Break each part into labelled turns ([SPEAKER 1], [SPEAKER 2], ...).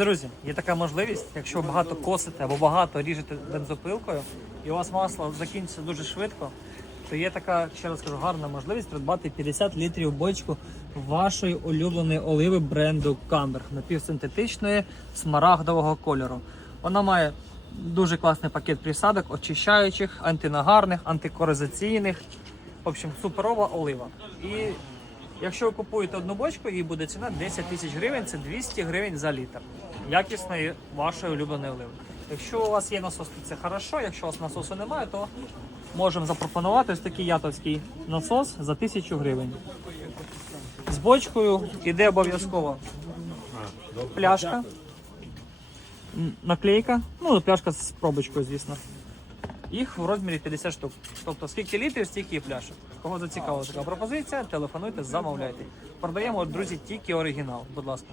[SPEAKER 1] Друзі, є така можливість, якщо багато косите або багато ріжете бензопилкою, і у вас масло закінчиться дуже швидко, то є така, ще раз кажу, гарна можливість придбати 50 літрів бочку вашої улюбленої оливи бренду Камберг напівсинтетичної смарагдового кольору. Вона має дуже класний пакет присадок, очищаючих, антинагарних, антикоризаційних. В общем, суперова олива. І Якщо ви купуєте одну бочку, її буде ціна 10 тисяч гривень, це 200 гривень за літр. Якісної вашої улюбленої оливи. Якщо у вас є насос, то це хорошо. Якщо у вас насосу немає, то можемо запропонувати ось такий ятовський насос за 1000 гривень. З бочкою йде обов'язково пляшка, наклейка, ну пляшка з пробочкою, звісно. Їх в розмірі 50 штук. Тобто скільки літрів, стільки і пляшок. Кого зацікавила така пропозиція, телефонуйте, замовляйте. Продаємо, друзі, тільки оригінал. Будь ласка.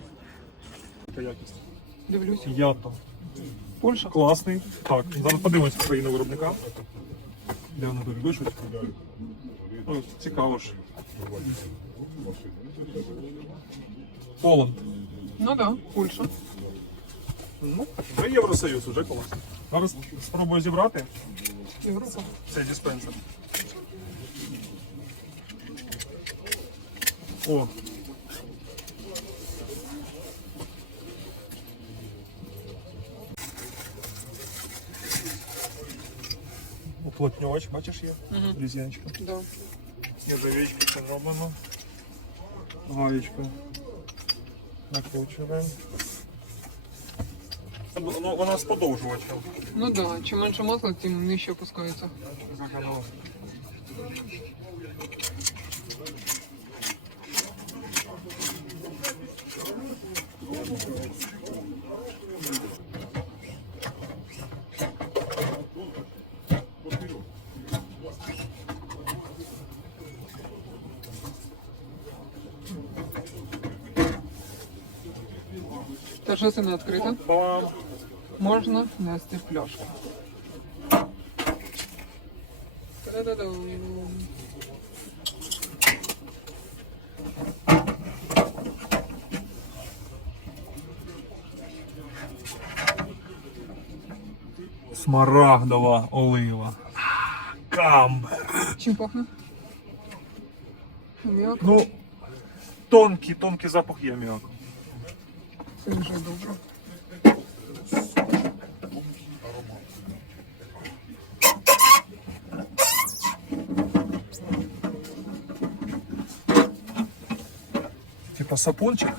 [SPEAKER 2] Яка якість?
[SPEAKER 3] Дивлюсь.
[SPEAKER 2] Ято. Польща. Класний. Так, зараз подивимось країну виробника. Де вона тут пишуть? Ну, цікаво ж. Поланд.
[SPEAKER 3] Ну да, Польща.
[SPEAKER 2] Ну, вже Євросоюз, вже клас. Зараз спробую зібрати
[SPEAKER 3] Європа.
[SPEAKER 2] цей диспенсер. О. Уплотнювач, бачиш є?
[SPEAKER 3] Мгм.
[SPEAKER 2] Резиночка.
[SPEAKER 3] Да.
[SPEAKER 2] Нержавічка це зроблено. Гаєчка. Накручуємо. Ну, вона з подовжувачем.
[SPEAKER 3] Ну да, чим менше масла, тим нижче опускається.
[SPEAKER 2] Ага.
[SPEAKER 3] Торжественно відкрита.
[SPEAKER 2] Бам!
[SPEAKER 3] Можна нести пляшку. Та-да-дам.
[SPEAKER 2] Смарагдова олива. Камбер.
[SPEAKER 3] Чим пахне? Аміак?
[SPEAKER 2] Ну, тонкий, тонкий запах є м'яко.
[SPEAKER 3] Це вже добре.
[SPEAKER 2] Типа сапунчик.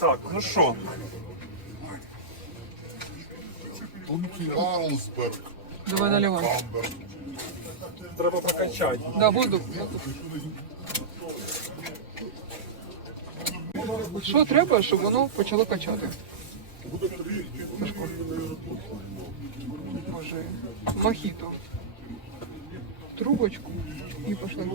[SPEAKER 2] Так, ну що,
[SPEAKER 4] Карлсберг.
[SPEAKER 3] Давай наливай.
[SPEAKER 2] Треба прокачати.
[SPEAKER 3] Да, воздух. Що треба, щоб воно почало качати? Сашко. Боже, мохіто. Трубочку і пошли.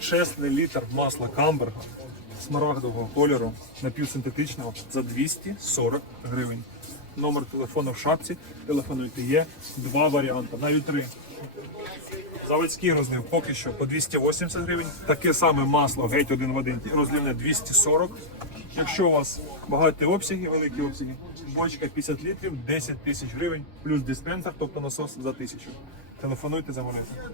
[SPEAKER 2] Чесний літр масла Камберга смарагдового кольору напівсинтетичного за 240 гривень. Номер телефону в шапці. Телефонуйте є два варіанти, навіть три. Заводський розлив поки що по 280 гривень. Таке саме масло геть один в один розливне 240. Якщо у вас багаті обсяги, великі обсяги, бочка 50 літрів, 10 тисяч гривень, плюс диспенсер, тобто насос за тисячу. Телефонуйте, замовляйте.